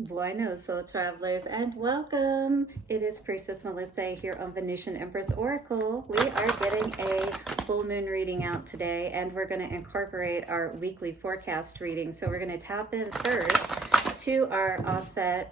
Bueno, soul travelers, and welcome. It is Priestess Melissae here on Venusian Empress Oracle. We are getting a full moon reading out today, and we're going to incorporate our weekly forecast reading. So we're going to tap in first to our Auset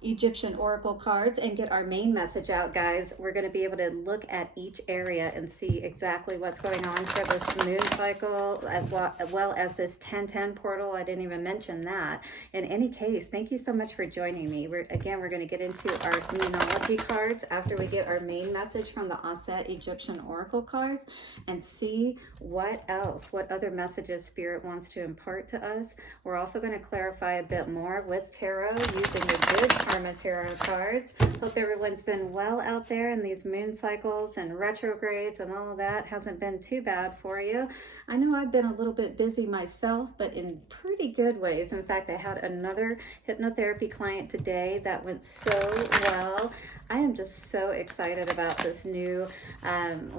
Egyptian oracle cards and get our main message out, guys. We're going to be able to look at each area and see exactly what's going on for this moon cycle, as well as this 1010 portal. I didn't even mention that. In any case, thank you so much for joining me. We're going to get into our numerology cards after we get our main message from the Auset Egyptian oracle cards and see what other messages Spirit wants to impart to us. We're also going to clarify a bit more with tarot using the good Karma Tarot cards. Hope everyone's been well out there in these moon cycles and retrogrades and all of that. Hasn't been too bad for you. I know I've been a little bit busy myself, but in pretty good ways. In fact, I had another hypnotherapy client today that went so well. I am just so excited about this new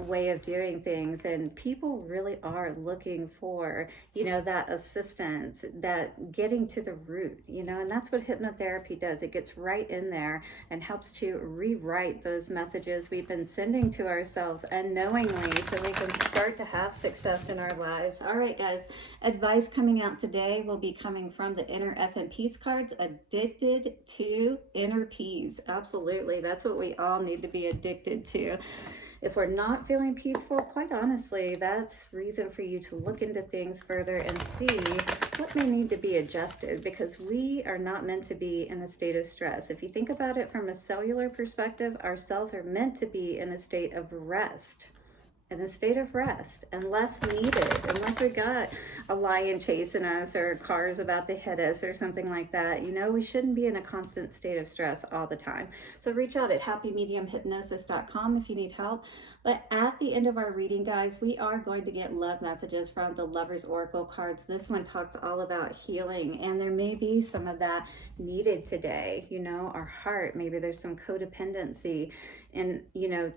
way of doing things, and people really are looking for, that assistance, that getting to the root, and that's what hypnotherapy does. It gets right in there and helps to rewrite those messages we've been sending to ourselves unknowingly so we can start to have success in our lives. All right, guys, advice coming out today will be coming from the Inner F and Peace cards, addicted to inner peace. Absolutely, that's what we all need to be addicted to. If we're not feeling peaceful, quite honestly, that's reason for you to look into things further and see what may need to be adjusted, because we are not meant to be in a state of stress. If you think about it from a cellular perspective, our cells are meant to be in a state of rest. Unless needed, unless we got a lion chasing us or cars about to hit us or something like that. We shouldn't be in a constant state of stress all the time. So reach out at happymediumhypnosis.com if you need help. But at the end of our reading, guys, we are going to get love messages from the Lovers Oracle cards. This one talks all about healing, and there may be some of that needed today. Our heart, maybe there's some codependency and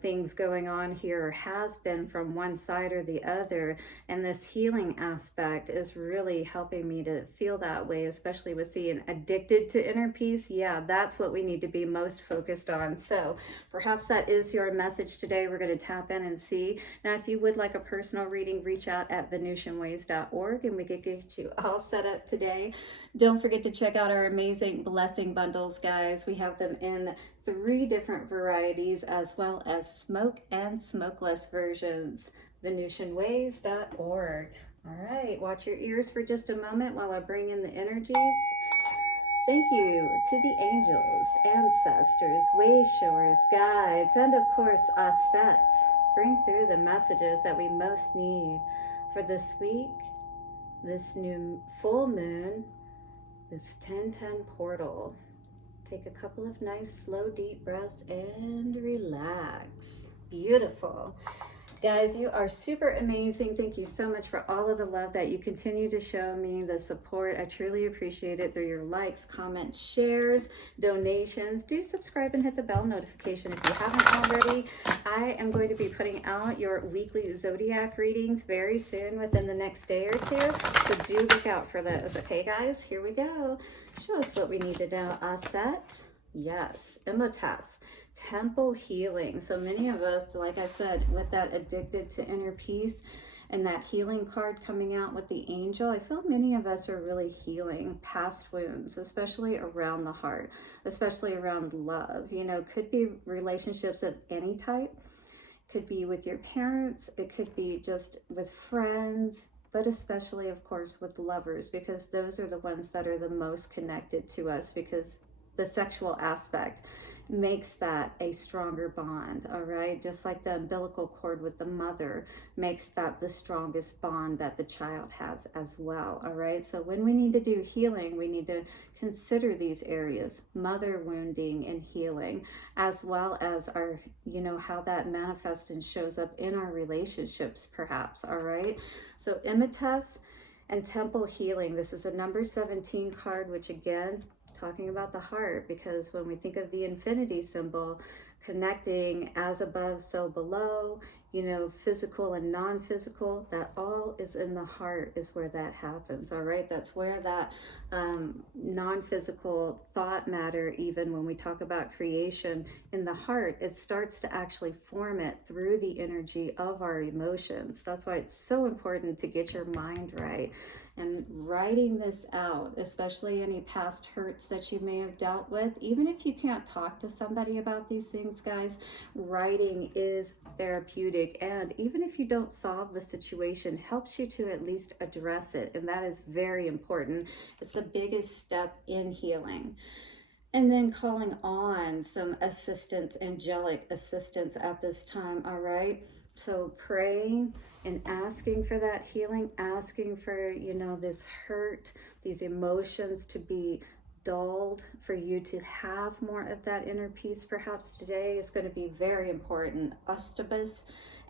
things going on here, has been from one side or the other, and this healing aspect is really helping me to feel that way, especially with seeing addicted to inner peace. Yeah, that's what we need to be most focused on. So perhaps that is your message today. We're going to tap in and see. Now, if you would like a personal reading, reach out at venusianways.org and we can get you all set up today. Don't forget to check out our amazing blessing bundles, guys. We have them in 3 different varieties, as well as smoke and smokeless versions. venusianways.org. All right, watch your ears for just a moment while I bring in the energies. Thank you to the angels, ancestors, way showers, guides, and of course, Auset. Bring through the messages that we most need for this week, this new full moon, this 1010 portal. Take a couple of nice, slow, deep breaths and relax. Beautiful. Guys, you are super amazing. Thank you so much for all of the love that you continue to show me, the support. I truly appreciate it through your likes, comments, shares, donations. Do subscribe and hit the bell notification if you haven't already. I am going to be putting out your weekly zodiac readings very soon, within the next day or two. So do look out for those. Okay, guys, here we go. Show us what we need to know. Auset. Yes. IMHOTEP. Temple healing. So many of us, like I said, with that addicted to inner peace and that healing card coming out with the angel, I feel many of us are really healing past wounds, especially around the heart, especially around love. Could be relationships of any type. Could be with your parents. It could be just with friends, but especially, of course, with lovers, because those are the ones that are the most connected to us, because the sexual aspect makes that a stronger bond. All right, just like the umbilical cord with the mother makes that the strongest bond that the child has as well. All right, so when we need to do healing, we need to consider these areas: mother wounding and healing, as well as our, how that manifests and shows up in our relationships, perhaps. All right, so Imitath and temple healing. This is a number 17 card, which again, talking about the heart, because when we think of the infinity symbol, connecting as above, so below, you know, physical and non-physical, that all is in the heart, is where that happens. All right, that's where that non-physical thought matter, even when we talk about creation in the heart, it starts to actually form it through the energy of our emotions. That's why it's so important to get your mind right. And writing this out, especially any past hurts that you may have dealt with, even if you can't talk to somebody about these things, guys, writing is therapeutic. And even if you don't solve the situation, helps you to at least address it. And that is very important. It's the biggest step in healing. And then calling on some assistance, angelic assistance at this time, all right? So praying and asking for that healing, asking for, you know, this hurt, these emotions to be dulled, for you to have more of that inner peace perhaps today is going to be very important. Ostibus,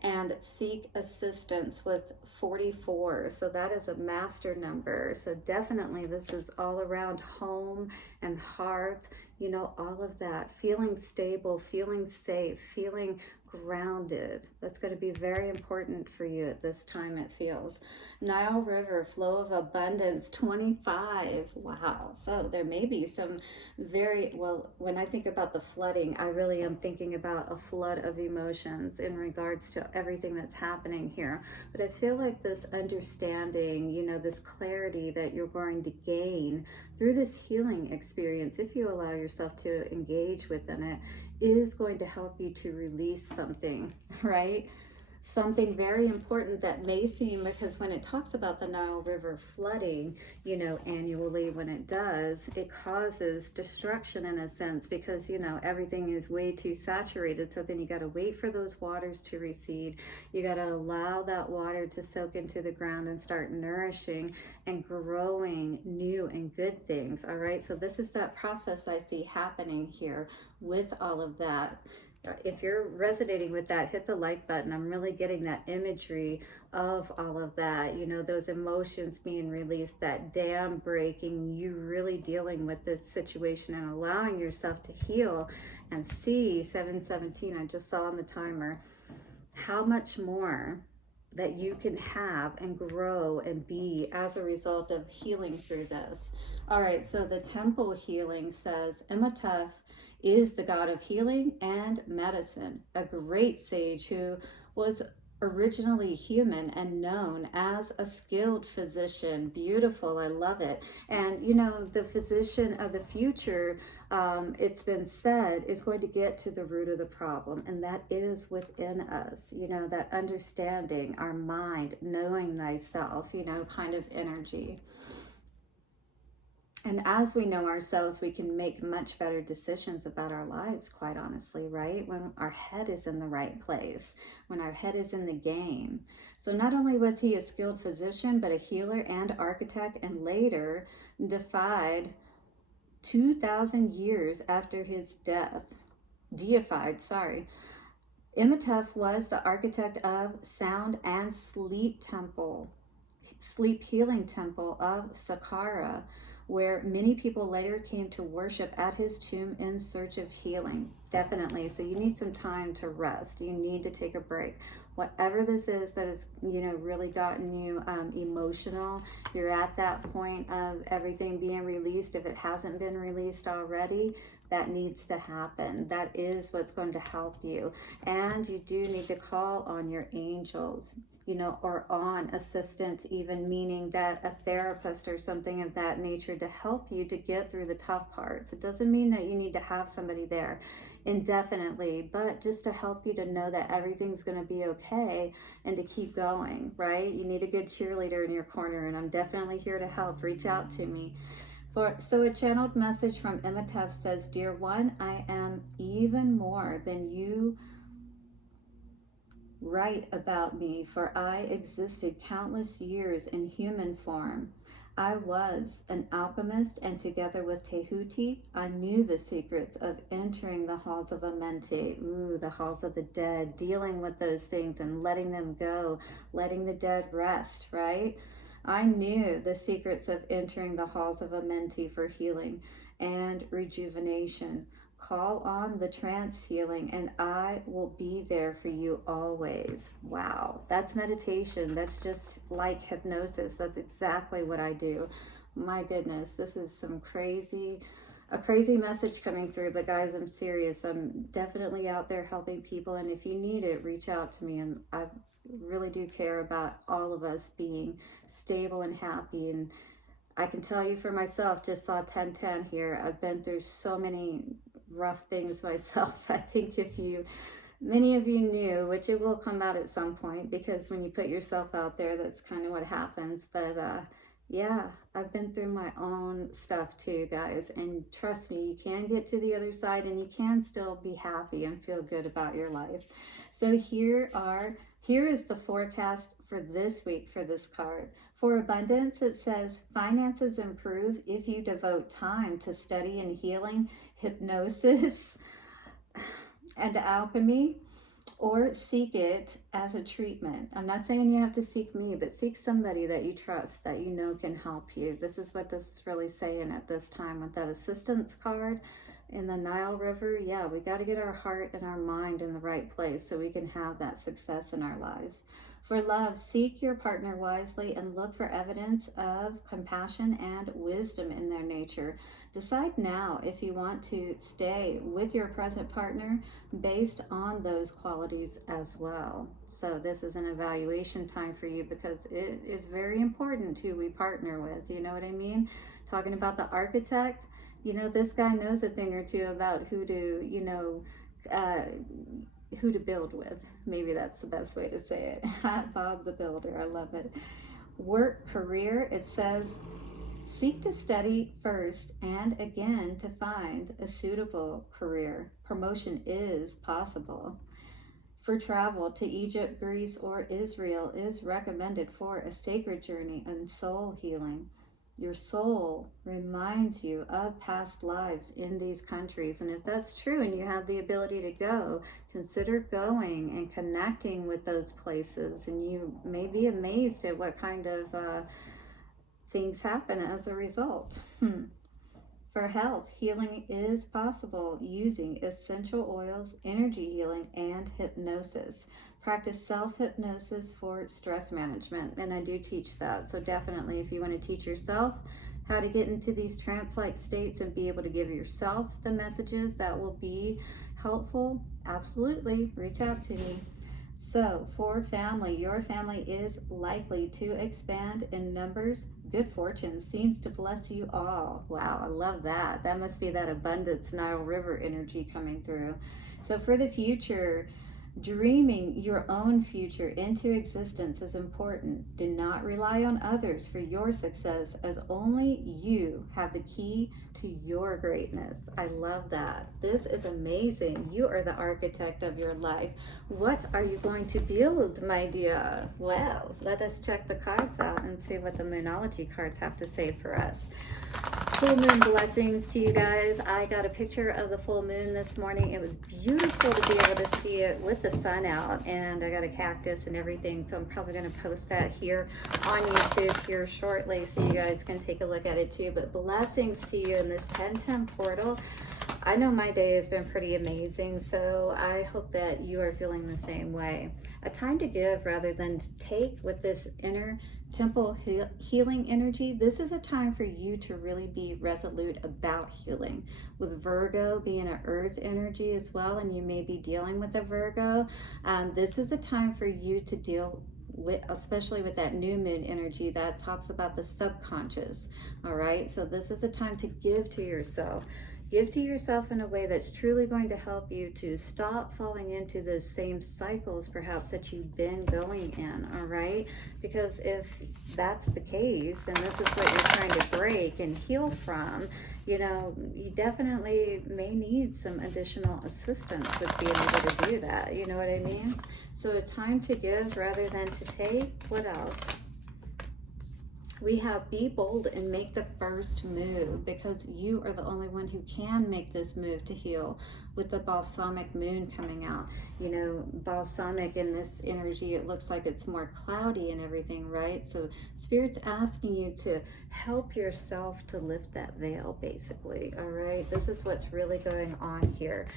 and seek assistance with 44. So that is a master number. So definitely this is all around home and hearth, you know, all of that. Feeling stable, feeling safe, feeling grounded. That's going to be very important for you at this time, it feels. Nile River, flow of abundance, 25. Wow. So there may be some very, well, when I think about the flooding, I really am thinking about a flood of emotions in regards to everything that's happening here. But I feel like this understanding, you know, this clarity that you're going to gain through this healing experience, if you allow yourself to engage within it, is going to help you to release something, right? Something very important that may seem, because when it talks about the Nile River flooding, you know, annually, when it does, it causes destruction in a sense, because, you know, everything is way too saturated. So then you got to wait for those waters to recede. You got to allow that water to soak into the ground and start nourishing and growing new and good things. All right. So this is that process I see happening here with all of that. If you're resonating with that, hit the like button. I'm really getting that imagery of all of that, you know, those emotions being released, that dam breaking, you really dealing with this situation and allowing yourself to heal and see 717. I just saw on the timer how much more that you can have and grow and be as a result of healing through this. All right, so the temple healing says Imitath is the god of healing and medicine, a great sage who was originally human and known as a skilled physician. Beautiful, I love it. And you know, the physician of the future, it's been said, is going to get to the root of the problem, and that is within us, you know, that understanding our mind, knowing thyself, you know, kind of energy. And as we know ourselves, we can make much better decisions about our lives, quite honestly, right? When our head is in the right place, when our head is in the game. So not only was he a skilled physician, but a healer and architect, and later defied 2,000 years after his death, Imhoteps was the architect of sound and sleep healing temple of Saqqara, where many people later came to worship at his tomb in search of healing. Definitely. So you need some time to rest. You need to take a break. Whatever this is that has, you know, really gotten you emotional, you're at that point of everything being released. If it hasn't been released already, that needs to happen. That is what's going to help you. And you do need to call on your angels, you know, or on assistance, even, meaning that a therapist or something of that nature to help you to get through the tough parts. It doesn't mean that you need to have somebody there indefinitely, but just to help you to know that everything's going to be okay and to keep going, right? You need a good cheerleader in your corner, and I'm definitely here to help. Reach out to me. So a channeled message from Imhoteps says, "Dear one, I am even more than you write about me, for I existed countless years in human form. I was an alchemist, and together with Tehuti, I knew the secrets of entering the halls of Amenti." Ooh, the halls of the dead, dealing with those things and letting them go, letting the dead rest, right? I knew the secrets of entering the halls of Amenti for healing and rejuvenation. Call on the trance healing and I will be there for you always. Wow, that's meditation. That's just like hypnosis. That's exactly what I do. My goodness, this is a crazy message coming through, but guys, I'm serious. I'm definitely out there helping people, and if you need it, reach out to me. I really do care about all of us being stable and happy, and I can tell you for myself, just saw 1010 here. I've been through so many rough things myself. I think many of you knew, which it will come out at some point, because when you put yourself out there, that's kind of what happens. But yeah, I've been through my own stuff too, guys. And trust me, you can get to the other side and you can still be happy and feel good about your life. So here is the forecast for this week for this card. For abundance, it says finances improve if you devote time to study and healing, hypnosis, and alchemy, or seek it as a treatment. I'm not saying you have to seek me, but seek somebody that you trust, that you know can help you. This is what this is really saying at this time with that assistance card in the Nile River. Yeah, we got to get our heart and our mind in the right place so we can have that success in our lives. For love, seek your partner wisely and look for evidence of compassion and wisdom in their nature. Decide now if you want to stay with your present partner based on those qualities as well. So this is an evaluation time for you, because it is very important who we partner with. You know what I mean? Talking about the architect, you know, this guy knows a thing or two about who to, you know, who to build with. Maybe that's the best way to say it. Bob the Builder, I love it. Work, career, it says, seek to study first and again to find a suitable career. Promotion is possible. For travel to Egypt, Greece, or Israel is recommended for a sacred journey and soul healing. Your soul reminds you of past lives in these countries. And if that's true and you have the ability to go, consider going and connecting with those places. And you may be amazed at what kind of things happen as a result. For health, healing is possible using essential oils, energy healing, and hypnosis. Practice self-hypnosis for stress management, and I do teach that. So definitely, if you want to teach yourself how to get into these trance-like states and be able to give yourself the messages that will be helpful, absolutely, reach out to me. So for family, your family is likely to expand in numbers. Good fortune seems to bless you all. Wow, I love that. That must be that abundance Nile River energy coming through. So for the future, dreaming your own future into existence is important. Do not rely on others for your success, as only you have the key to your greatness. I love that. This is amazing. You are the architect of your life. What are you going to build, my dear? Well, let us check the cards out and see what the Moonology cards have to say for us. Full moon blessings to you guys. I got a picture of the full moon this morning. It was beautiful to be able to see it with the sun out, and I got a cactus and everything, so I'm probably going to post that here on YouTube here shortly so you guys can take a look at it too. But blessings to you in this 1010 portal. I know my day has been pretty amazing, so I hope that you are feeling the same way. A time to give rather than to take with this inner temple healing energy. This is a time for you to really be resolute about healing. With Virgo being an earth energy as well, and you may be dealing with a Virgo, this is a time for you to deal with, especially with that new moon energy that talks about the subconscious. All right, so this is a time to give to yourself. Give to yourself in a way that's truly going to help you to stop falling into those same cycles perhaps that you've been going in, all right? Because if that's the case, and this is what you're trying to break and heal from, you know, you definitely may need some additional assistance with being able to do that. You know what I mean? So a time to give rather than to take. What else? We have be bold and make the first move, because you are the only one who can make this move to heal. With the balsamic moon coming out, you know, balsamic in this energy, it looks like it's more cloudy and everything, right? So Spirit's asking you to help yourself to lift that veil, basically. All right, this is what's really going on here.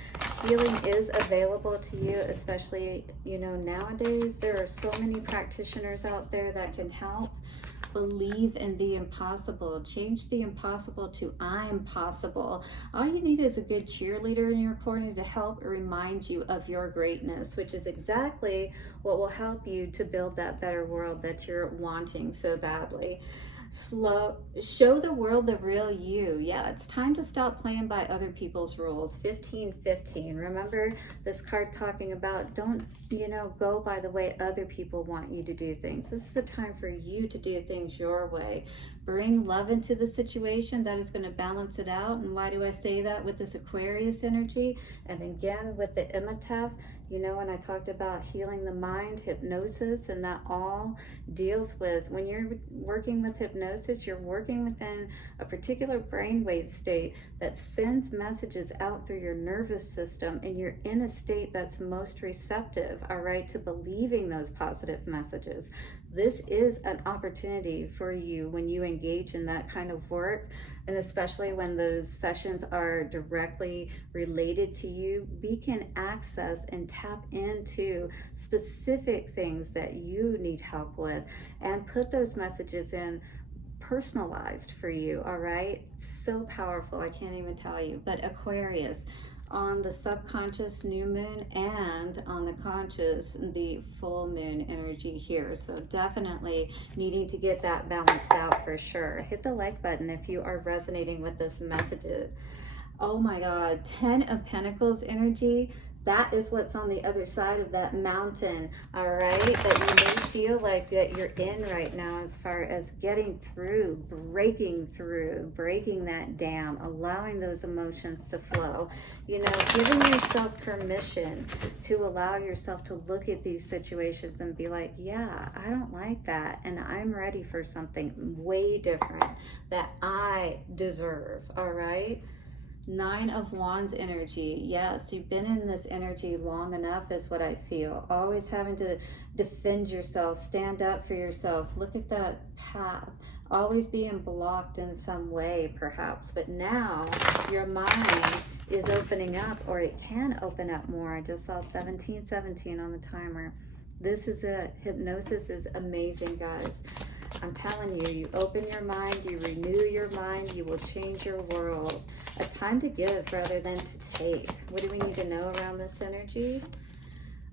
Healing is available to you, especially, you know, nowadays there are so many practitioners out there that can help. Believe in the impossible. Change the impossible to I'm possible. All you need is a good cheerleader in your corner to help remind you of your greatness, which is exactly what will help you to build that better world that you're wanting so badly. Show the world the real you. Yeah, it's time to stop playing by other people's rules. 15-15. Remember this card talking about don't, you know, go by the way other people want you to do things. This is the time for you to do things your way. Bring love into the situation. That is going to balance it out. And why do I say that? With this Aquarius energy, and again with the Imitath, you know, when I talked about healing the mind, hypnosis, and that all deals with, when you're working with hypnosis, you're working within a particular brainwave state that sends messages out through your nervous system, and you're in a state that's most receptive, all right, to believing those positive messages. This is an opportunity for you when you engage in that kind of work, and especially when those sessions are directly related to you, we can access and tap into specific things that you need help with and put those messages in personalized for you, all right? So powerful, I can't even tell you. But Aquarius, on the subconscious new moon and on the conscious the full moon energy here, so definitely needing to get that balanced out for sure. Hit the like button if you are resonating with this message. Oh my God, 10 of Pentacles energy. That is what's on the other side of that mountain, all right, that you may feel like that you're in right now, as far as getting through, breaking that dam, allowing those emotions to flow, you know, giving yourself permission to allow yourself to look at these situations and be like, yeah, I don't like that, and I'm ready for something way different that I deserve, all right? 9 of Wands energy. Yes, you've been in this energy long enough is what I feel. Always having to defend yourself, stand up for yourself. Look at that path. Always being blocked in some way, perhaps. But now your mind is opening up, or it can open up more. I just saw 1717 on the timer. This is it. Hypnosis is amazing, guys. I'm telling you, you open your mind, you renew your mind, you will change your world. A time to give rather than to take. What do we need to know around this energy?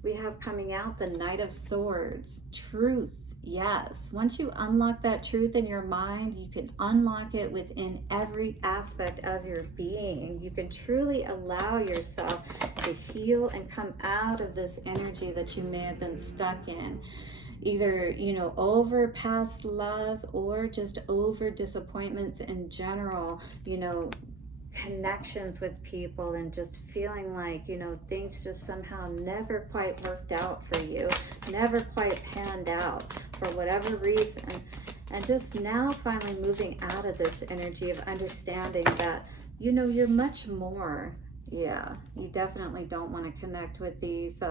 We have coming out the Knight of Swords. Truth, yes. Once you unlock that truth in your mind, you can unlock it within every aspect of your being. You can truly allow yourself to heal and come out of this energy that you may have been stuck in. Either, you know, over past love or just over disappointments in general, you know, connections with people, and just feeling like, you know, things just somehow never quite worked out for you, never quite panned out for whatever reason. And just now finally moving out of this energy of understanding that, you know, you're much more. Yeah, you definitely don't want to connect with these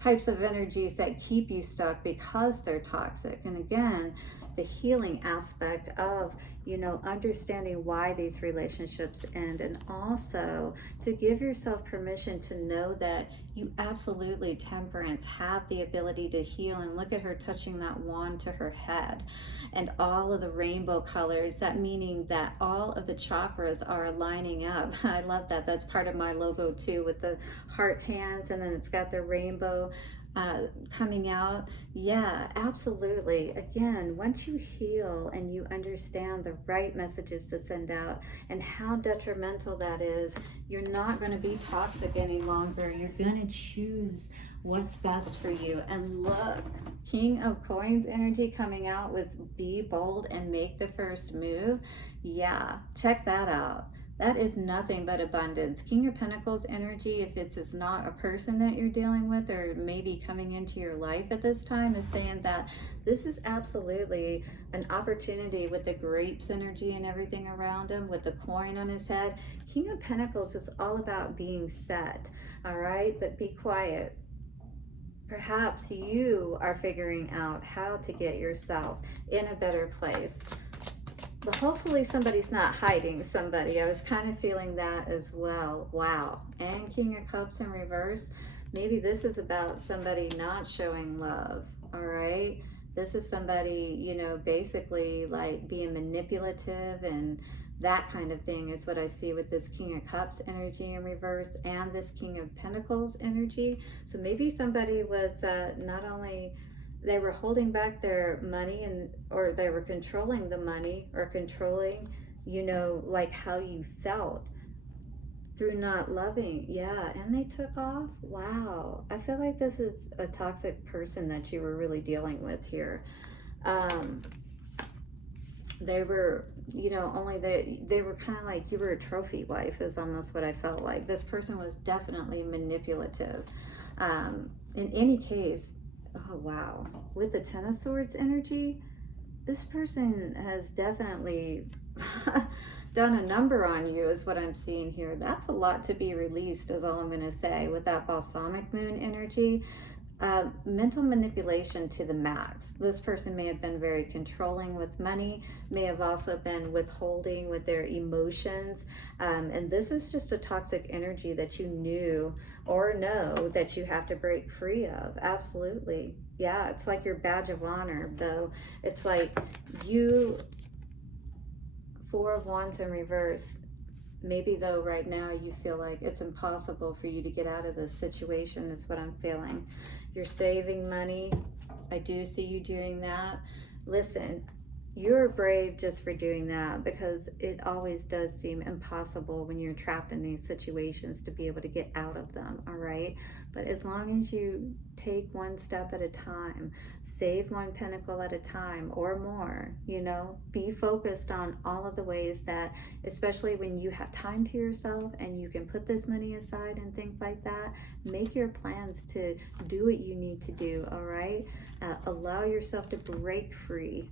types of energies that keep you stuck because they're toxic. And again, the healing aspect of, you know, understanding why these relationships end, and also to give yourself permission to know that you absolutely, Temperance, have the ability to heal. And look at her touching that wand to her head and all of the rainbow colors, that meaning that all of the chakras are lining up. I love that. That's part of my logo too, with the heart hands, and then it's got the rainbow coming out. Yeah, absolutely. Again, once you heal and you understand the right messages to send out and how detrimental that is, you're not going to be toxic any longer. You're going to choose what's best for you. And look, King of Coins energy coming out with be bold and make the first move. Yeah, check that out. that is nothing but abundance. King of Pentacles energy, if this is not a person that you're dealing with or maybe coming into your life at this time, is saying that this is absolutely an opportunity with the grapes energy and everything around him, with the coin on his head. King of Pentacles is all about being set, all right? But be quiet. Perhaps you are figuring out how to get yourself in a better place. But hopefully somebody's not hiding somebody. I was kind of feeling that as well. Wow. And King of Cups in reverse. Maybe this is about somebody not showing love. All right. This is somebody, you know, basically like being manipulative and that kind of thing is what I see with this King of Cups energy in reverse and this King of Pentacles energy. So maybe somebody was not only they were holding back their money and or they were controlling the money or controlling, you know, like how you felt through not loving. Yeah, and they took off. Wow. I feel like this is a toxic person that you were really dealing with here. They were, you know, only they were kind of like you were a trophy wife is almost what I felt like. This person was definitely manipulative. In any case, oh wow, with the Ten of Swords energy, this person has definitely done a number on you is what I'm seeing here. That's a lot to be released is all I'm going to say with that balsamic moon energy. Mental manipulation to the max. This person may have been very controlling with money, may have also been withholding with their emotions. And this was just a toxic energy that you knew or know that you have to break free of. Absolutely. Yeah, it's like your badge of honor, though. It's like you, Four of Wands in reverse. Maybe though right now you feel like it's impossible for you to get out of this situation is what I'm feeling. You're saving money. I do see you doing that. Listen, you're brave just for doing that because it always does seem impossible when you're trapped in these situations to be able to get out of them, all right? But as long as you take one step at a time, save one pentacle at a time or more, you know, be focused on all of the ways that, especially when you have time to yourself and you can put this money aside and things like that, make your plans to do what you need to do, all right? Allow yourself to break free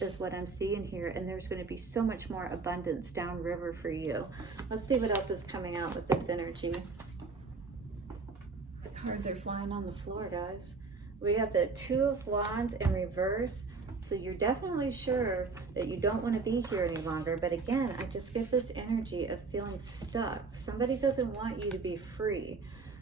is what I'm seeing here, and there's going to be so much more abundance downriver for you. Let's see what else is coming out with this energy. The cards are flying on the floor, guys. We got the Two of Wands in reverse, so you're definitely sure that you don't want to be here any longer, but again, I just get this energy of feeling stuck. Somebody doesn't want you to be free.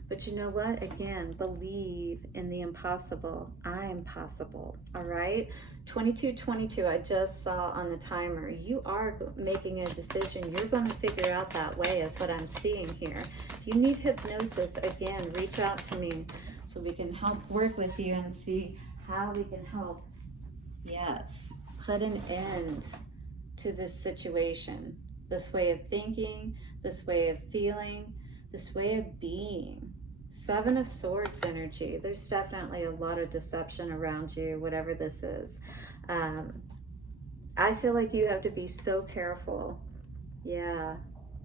But you know what? Again, believe in the impossible. I am possible. All right. 2222, I just saw on the timer. You are making a decision. You're going to figure out that way is what I'm seeing here. If you need hypnosis, again, reach out to me so we can help work with you and see how we can help. Yes. Put an end to this situation, this way of thinking, this way of feeling, this way of being. Seven of Swords energy. There's definitely a lot of deception around you, whatever this is. I feel like you have to be so careful. Yeah,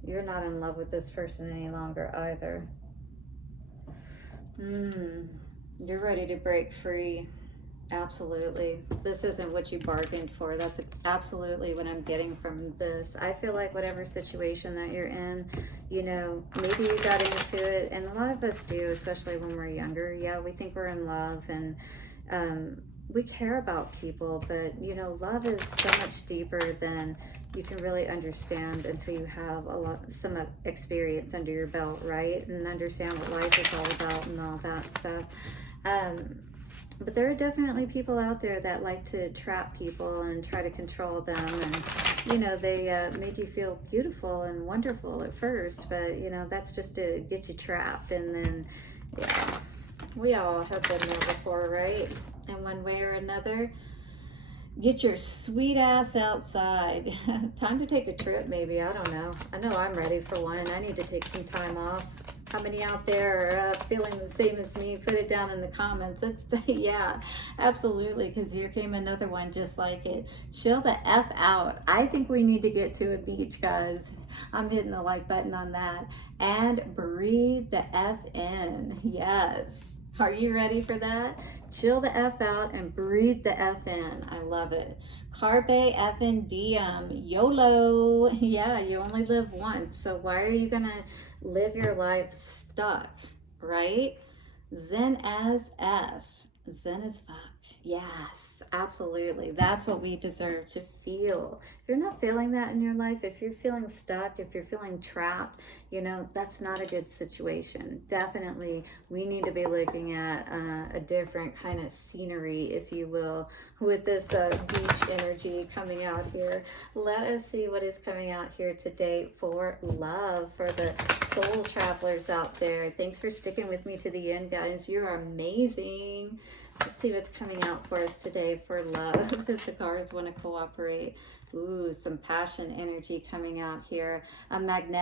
you're not in love with this person any longer either. You're ready to break free. Absolutely. This isn't what you bargained for. That's absolutely what I'm getting from this. I feel like whatever situation that you're in, you know, maybe you got into it, and a lot of us do, especially when we're younger. Yeah, we think we're in love and we care about people, but you know, love is so much deeper than you can really understand until you have some experience under your belt, right? And understand what life is all about and all that stuff. But there are definitely people out there that like to trap people and try to control them. And, you know, they make you feel beautiful and wonderful at first. But, you know, that's just to get you trapped. And then, yeah, we all have been there before, right? In one way or another. Get your sweet ass outside. Time to take a trip, maybe. I don't know. I know I'm ready for one. I need to take some time off. How many out there are feeling the same as me? Put it down in the comments. Let's say, yeah, absolutely, because here came another one just like it. Chill the F out. I think we need to get to a beach, guys. I'm hitting the like button on that. And breathe the F in. Yes. Are you ready for that? Chill the F out and breathe the F in. I love it. Carpe effing diem. YOLO. Yeah, you only live once. So why are you going to live your life stuck, right? Zen as F. Zen as fuck. Yes, absolutely. That's what we deserve to feel. If you're not feeling that in your life, if you're feeling stuck, if you're feeling trapped, you know, that's not a good situation. Definitely, we need to be looking at a different kind of scenery, if you will, with this beach energy coming out here. Let us see what is coming out here today for love, for the soul travelers out there. Thanks for sticking with me to the end, guys. You're amazing. Let's see what's coming out for us today for love. If the cards want to cooperate. Ooh, some passion energy coming out here. A magnetic